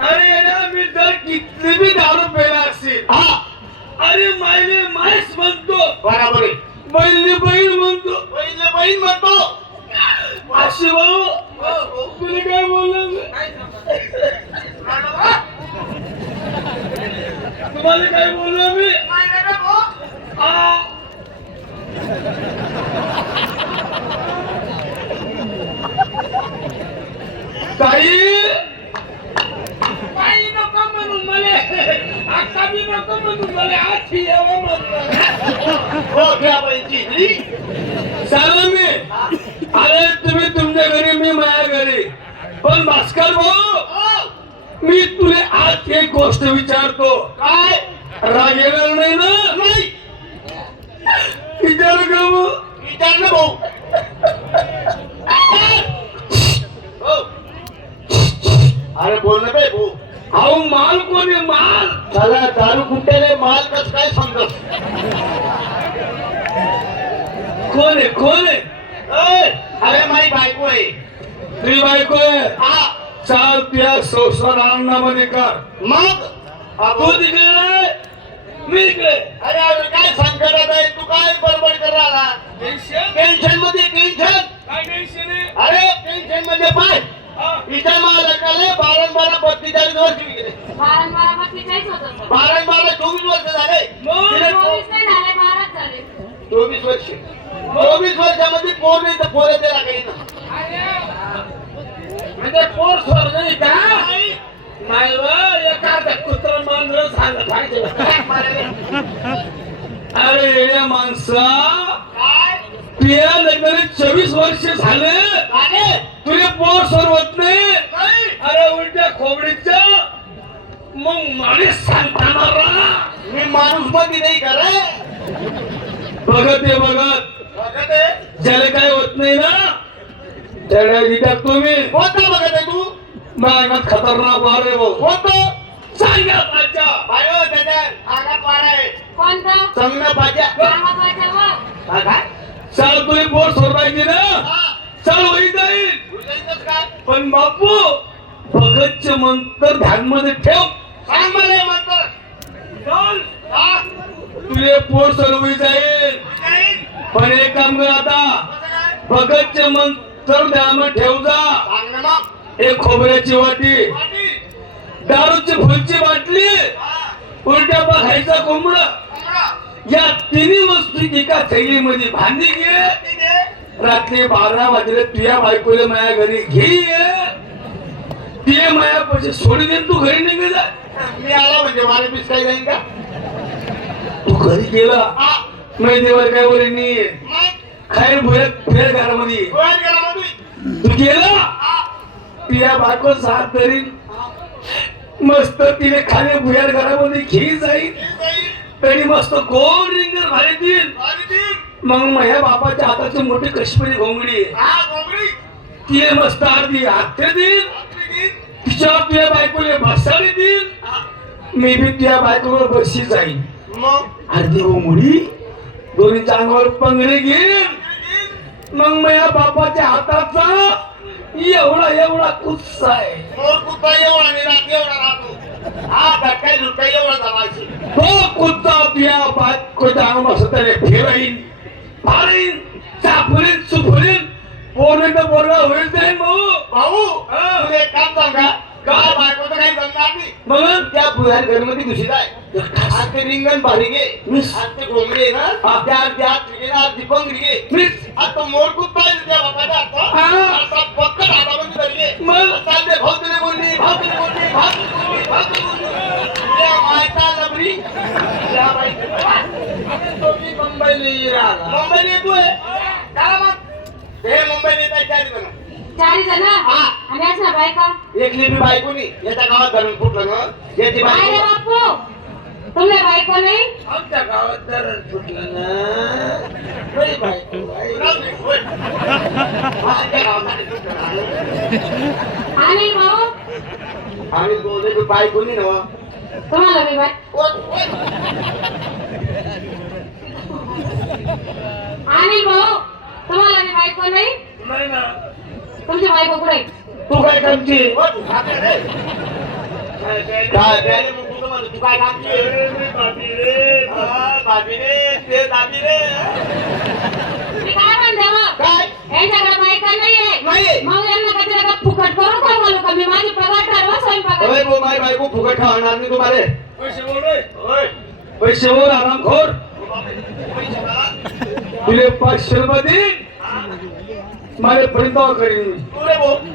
अरे ना मी तर किती बी दारू पेला असेल हा. अरे मायने मायच म्हणतो. बराबर. आहे बैल म्हणतो. पहिले बहीण म्हणतो. असे भाऊ तुला काय बोललं मी? तुम्हाला काय बोललो मी? चालेल मी अरे तुम्ही तुमच्या घरी मी माझ्या घरी पण भास्कर भाऊ मी तुले आज एक गोष्ट विचारतो काय राग येणार नाही ना विचार का विचार ना भाऊ. माल कोणी माल. चला दारू कुठे माल कस काय समजत? कोण आहे? कोण आहे? अरे माई बायको आहे. तुझी बायको आहे? हा. चाल तुझ्या संसार आनंदामध्ये कर. मग? तू तिकडे मी इकडे. अरे अरे काय संकटात आहे? तू काय बडबड कर राहिला टेन्शन टेन्शनमध्ये टेन्शन काय टेन्शन आहे अरे टेन्शनमध्ये पाय हा. इथे मला लग्नाले बारा बारा बत्तेचाळीस वर्ष गेले बारा बारा बारा चोवीस वर्ष झाले. चोवीस नाही झाले चोवीस वर्ष. चोवीस वर्षामध्ये पोर नाही तर पोरं त्याला काही म्हणजे पोर स्वर नाही का नाही. एखादा कुत्र मांजर झालं पाहिजे. अरे माणसा. चोवीस वर्ष झाले? तुझे पोर नाही. नाही. अरे उलट्या खोबडीच्या मग माणूस सांगताना राहा. मी माणूसमध्ये नाही का रे? बघत आहे बघत. बघत आहे? ज्याला काय होत नाही ना त्याला विचार तुम्ही. कोणता बघत आहे तू? मागात खतरनाक वार आहे भाऊ. कोणतं? सांगा माझ्या. बायो त्याच्या अंगात वारा आहे. कोणतं? व हा काय? चाल तुझी पोर सोडवायची ना. हा. चाल होई जाईल काय? पण बापू भगतचे मंत्र ध्यानमध्ये ठेव. तुझे पोर सोडवी जाईल. पण एक काम कर आता? भगतचे मंत्र ध्यानमध्ये ठेव जा. एक खोबऱ्याची वाटी पाटी. दारूची फुलची बाटली. उलट्या बघायचा कोंबडा. या तिन्ही वस्तू एका थैलीमध्ये बांधली घे. रात्री बारा वाजले तुझ्या बायकोला माझ्या घरी घे ते माया पैसे सोडी दे तू घरी निघे जा मी आला म्हणजे मला पीस काही जाईल का तू घरी गेला. नाही देवर काय वरी नाही मग? खायला भुया फेर घरामध्ये गेला मधी. तू गेला. तुझ्या बायको साथ करीन मस्त तिने खाली भुयार घरामध्ये घे जाईल. तरी मस्त गोल रिंगर भारी देईल. मग माझ्या बापाच्या हाताची मोठी कश्मीरी घोंगडी. तिने मस्त अर्धी हाते देईल. तिच्यावर तुझ्या बायकोले बसाडी देईल. मी बी तुझ्या बायकोवर बशी जाईन. मग? अर्धी घोंगडी दोन्हीच्या अंगावर पंगडी घेईन. मग माझ्या बापाच्या हाताचा एवढा एवढा कुस्सा आहे. तो कुत्ता तुझ्या बायकोच्या अंग असं त्याने फिराईन फारीन चाफरीन सुफरीन. पोरं पोरगा होईल जाईल भाऊ भाऊ हा. एक काम सांगा काय बायकोचं मग त्या बुधार घरमध्ये घुशी जाय आज ते रिंगण भारी घे मिस. ते घोंगडी ना। त्या त्या आज दीपंगडी घे मीच आज तो मोर कुत्ता आहे त्या बापाच्या हा. हातचा असा हातामध्ये धरले मग? चालते भाऊ तुला बोलली भाऊ तुला बोलली भाऊ तुला बोलली भाऊ तुला बोलली त्या मायचा लबरी। त्या बाई तुम्ही मुंबईला मुंबईला येतोय चला मग हे। मुंबईला येत चार जण चारी जण हा. आणि असं बायका? एकली बी बायको नाही. याच्या गावात धरण फुटलं ना? याची काय रे बायको बापू. तुला बायको नाही? आमच्या गावात दरण फुटलं ना? लई बायको बाई. राहू दे, होय. त्या गावात धरण फुटलं ना. आणि भाऊ? आम्ही बोलले की बायको नाही ना तुम्हाला मी बाय. आणि भाऊ तुम्हाला मी बायको नाही? नाही ना. तुमची बायको कुठे तू काय ओय, तू. काय म्हणलं, तू दाबी रे. मी काय म्हणते मग काय? यांच्याकडे बायका नाहीये. मग यांना कधी का फुकट करून काय बोलू का? मी माझी पगार ठरवा स्वयंपाक. माझी बायको फुकट खाणार मी तुम्हाला. पैसे बोल पैसे बोल आरामखोर. पैसे मला. तुले पाचशे रुपये देईन. माझे फळीतावर करीन तू रे भाऊ